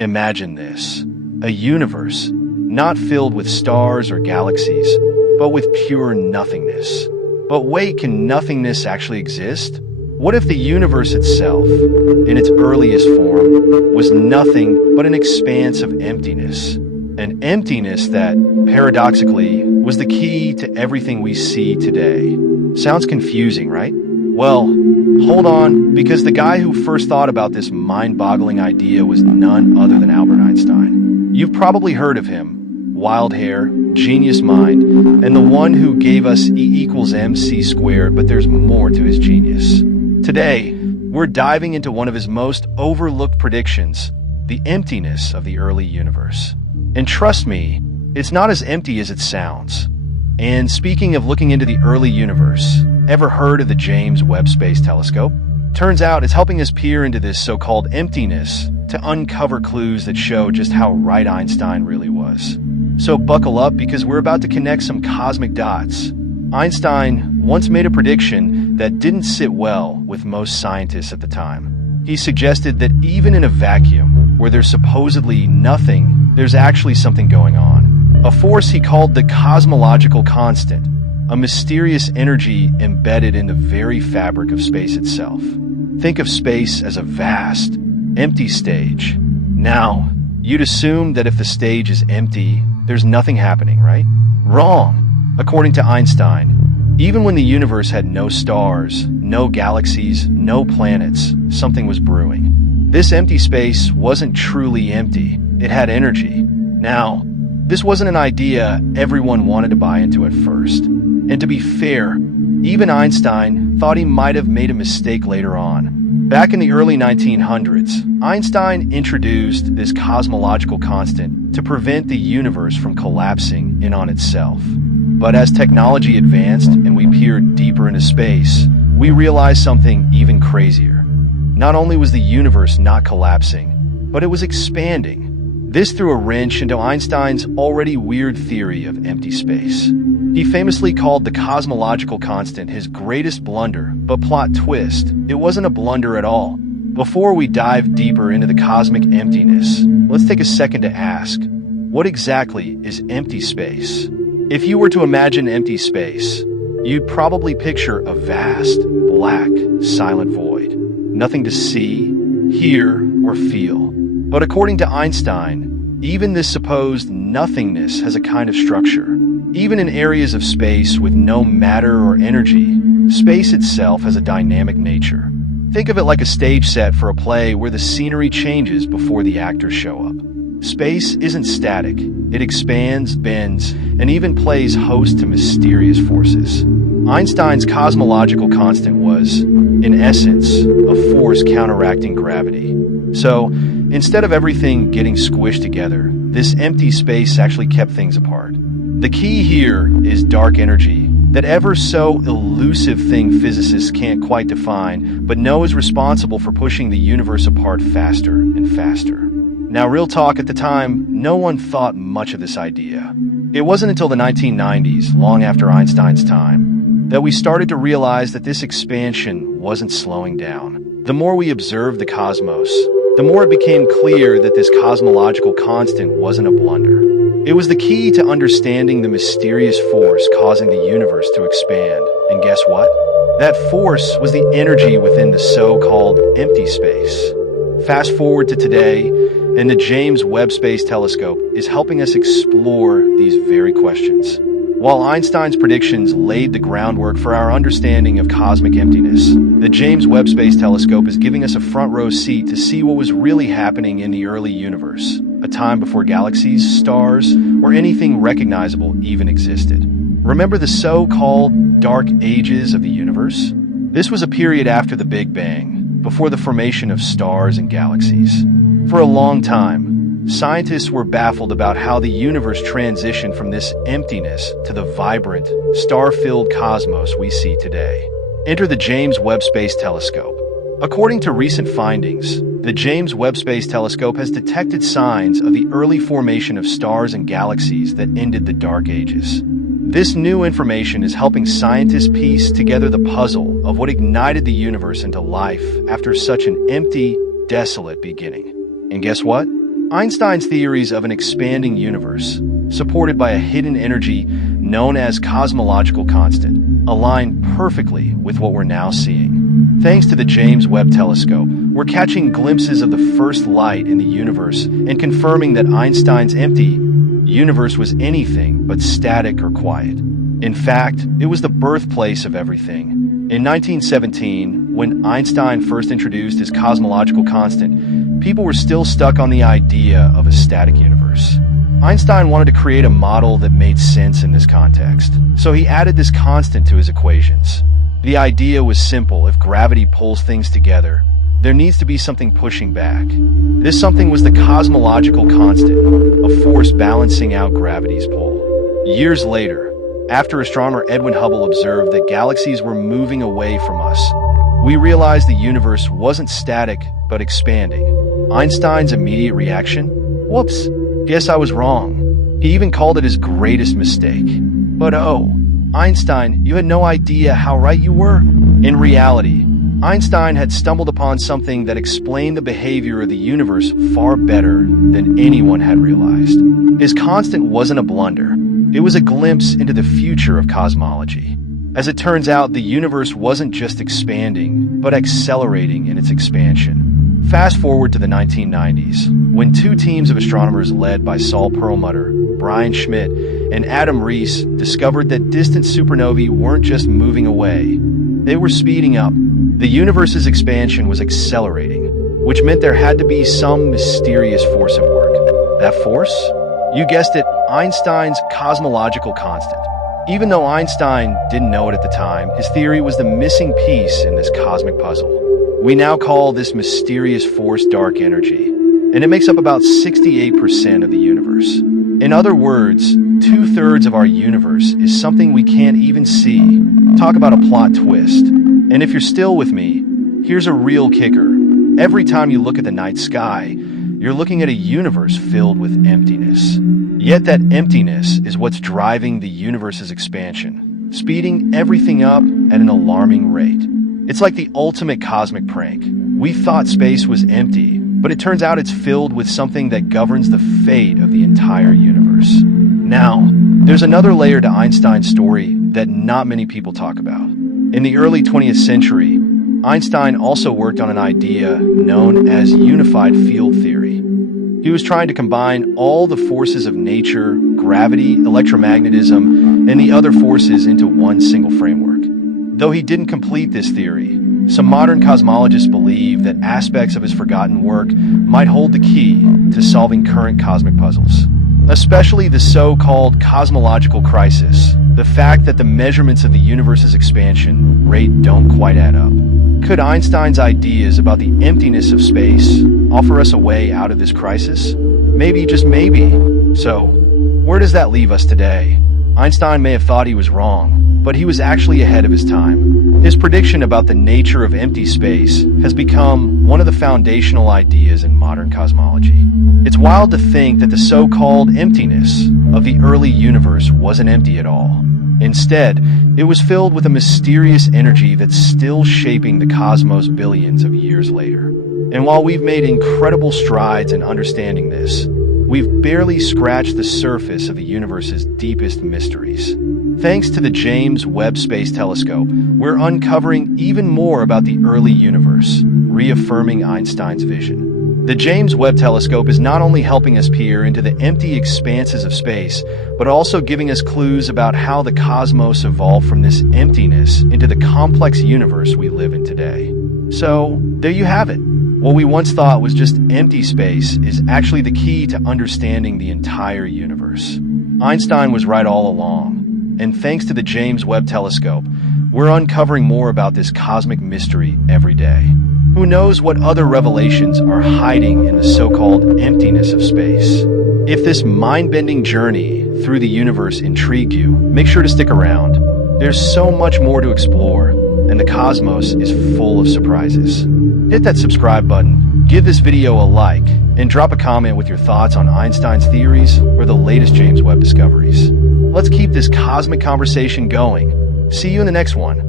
Imagine this: a universe not filled with stars or galaxies, but with pure nothingness. But wait, can nothingness actually exist? What if the universe itself, in its earliest form, was nothing but an expanse of emptiness? An emptiness that, paradoxically, was the key to everything we see today. Sounds confusing, right? Well, hold on, because the guy who first thought about this mind-boggling idea was none other than Albert Einstein. You've probably heard of him. Wild hair, genius mind, and the one who gave us E=mc², but there's more to his genius. Today, we're diving into one of his most overlooked predictions, the emptiness of the early universe. And trust me, it's not as empty as it sounds. And speaking of looking into the early universe, ever heard of the James Webb Space Telescope? Turns out it's helping us peer into this so-called emptiness to uncover clues that show just how right Einstein really was. So buckle up, because we're about to connect some cosmic dots. Einstein once made a prediction that didn't sit well with most scientists at the time. He suggested that even in a vacuum, where there's supposedly nothing, there's actually something going on. A force he called the cosmological constant, a mysterious energy embedded in the very fabric of space itself. Think of space as a vast, empty stage. Now, you'd assume that if the stage is empty, there's nothing happening, right? Wrong. According to Einstein, even when the universe had no stars, no galaxies, no planets, something was brewing. This empty space wasn't truly empty. It had energy. Now, this wasn't an idea everyone wanted to buy into at first. And to be fair, even Einstein thought he might have made a mistake later on. Back in the early 1900s, Einstein introduced this cosmological constant to prevent the universe from collapsing in on itself. But as technology advanced and we peered deeper into space, we realized something even crazier. Not only was the universe not collapsing, but it was expanding. This threw a wrench into Einstein's already weird theory of empty space. He famously called the cosmological constant his greatest blunder, but plot twist, it wasn't a blunder at all. Before we dive deeper into the cosmic emptiness, let's take a second to ask, what exactly is empty space? If you were to imagine empty space, you'd probably picture a vast, black, silent void. Nothing to see, hear, or feel. But according to Einstein, even this supposed nothingness has a kind of structure. Even in areas of space with no matter or energy, space itself has a dynamic nature. Think of it like a stage set for a play where the scenery changes before the actors show up. Space isn't static. It expands, bends, and even plays host to mysterious forces. Einstein's cosmological constant was, in essence, a force counteracting gravity. So, instead of everything getting squished together, this empty space actually kept things apart. The key here is dark energy, that ever so elusive thing physicists can't quite define, but know is responsible for pushing the universe apart faster and faster. Now, real talk, at the time, no one thought much of this idea. It wasn't until the 1990s, long after Einstein's time, that we started to realize that this expansion wasn't slowing down. The more we observed the cosmos, the more it became clear that this cosmological constant wasn't a blunder. It was the key to understanding the mysterious force causing the universe to expand. And guess what? That force was the energy within the so-called empty space. Fast forward to today, and the James Webb Space Telescope is helping us explore these very questions. While Einstein's predictions laid the groundwork for our understanding of cosmic emptiness, the James Webb Space Telescope is giving us a front row seat to see what was really happening in the early universe, a time before galaxies, stars, or anything recognizable even existed. Remember the so-called dark ages of the universe? This was a period after the Big Bang, before the formation of stars and galaxies. For a long time, scientists were baffled about how the universe transitioned from this emptiness to the vibrant, star-filled cosmos we see today. Enter the James Webb Space Telescope. According to recent findings, the James Webb Space Telescope has detected signs of the early formation of stars and galaxies that ended the Dark Ages. This new information is helping scientists piece together the puzzle of what ignited the universe into life after such an empty, desolate beginning. And guess what? Einstein's theories of an expanding universe, supported by a hidden energy known as cosmological constant, align perfectly with what we're now seeing. Thanks to the James Webb Telescope, we're catching glimpses of the first light in the universe and confirming that Einstein's empty universe was anything but static or quiet. In fact, it was the birthplace of everything. In 1917, when Einstein first introduced his cosmological constant, people were still stuck on the idea of a static universe. Einstein wanted to create a model that made sense in this context, so he added this constant to his equations. The idea was simple: if gravity pulls things together, there needs to be something pushing back. This something was the cosmological constant, a force balancing out gravity's pull. Years later, after astronomer Edwin Hubble observed that galaxies were moving away from us, we realized the universe wasn't static, but expanding. Einstein's immediate reaction? Whoops, guess I was wrong. He even called it his greatest mistake. But oh, Einstein, you had no idea how right you were? In reality, Einstein had stumbled upon something that explained the behavior of the universe far better than anyone had realized. His constant wasn't a blunder. It was a glimpse into the future of cosmology. As it turns out, the universe wasn't just expanding, but accelerating in its expansion. Fast forward to the 1990s, when two teams of astronomers led by Saul Perlmutter, Brian Schmidt, and Adam Rees discovered that distant supernovae weren't just moving away. They were speeding up. The universe's expansion was accelerating, which meant there had to be some mysterious force at work. That force? You guessed it, Einstein's cosmological constant. Even though Einstein didn't know it at the time, his theory was the missing piece in this cosmic puzzle. We now call this mysterious force dark energy, and it makes up about 68% of the universe. In other words, 2/3 of our universe is something we can't even see. Talk about a plot twist. And if you're still with me, here's a real kicker. Every time you look at the night sky, you're looking at a universe filled with emptiness. Yet that emptiness is what's driving the universe's expansion, speeding everything up at an alarming rate. It's like the ultimate cosmic prank. We thought space was empty, but it turns out it's filled with something that governs the fate of the entire universe. Now, there's another layer to Einstein's story that not many people talk about. In the early 20th century, Einstein also worked on an idea known as unified field theory. He was trying to combine all the forces of nature, gravity, electromagnetism, and the other forces into one single framework. Though he didn't complete this theory, some modern cosmologists believe that aspects of his forgotten work might hold the key to solving current cosmic puzzles, especially the so-called cosmological crisis, the fact that the measurements of the universe's expansion rate don't quite add up. Could Einstein's ideas about the emptiness of space offer us a way out of this crisis? Maybe, just maybe. So, where does that leave us today? Einstein may have thought he was wrong, but he was actually ahead of his time. His prediction about the nature of empty space has become one of the foundational ideas in modern cosmology. It's wild to think that the so-called emptiness of the early universe wasn't empty at all. Instead, it was filled with a mysterious energy that's still shaping the cosmos billions of years later. And while we've made incredible strides in understanding this, we've barely scratched the surface of the universe's deepest mysteries. Thanks to the James Webb Space Telescope, we're uncovering even more about the early universe, reaffirming Einstein's vision. The James Webb Telescope is not only helping us peer into the empty expanses of space, but also giving us clues about how the cosmos evolved from this emptiness into the complex universe we live in today. So, there you have it. What we once thought was just empty space is actually the key to understanding the entire universe. Einstein was right all along, and thanks to the James Webb Telescope, we're uncovering more about this cosmic mystery every day. Who knows what other revelations are hiding in the so-called emptiness of space? If this mind-bending journey through the universe intrigued you, make sure to stick around. There's so much more to explore, and the cosmos is full of surprises. Hit that subscribe button, give this video a like, and drop a comment with your thoughts on Einstein's theories or the latest James Webb discoveries. Let's keep this cosmic conversation going. See you in the next one.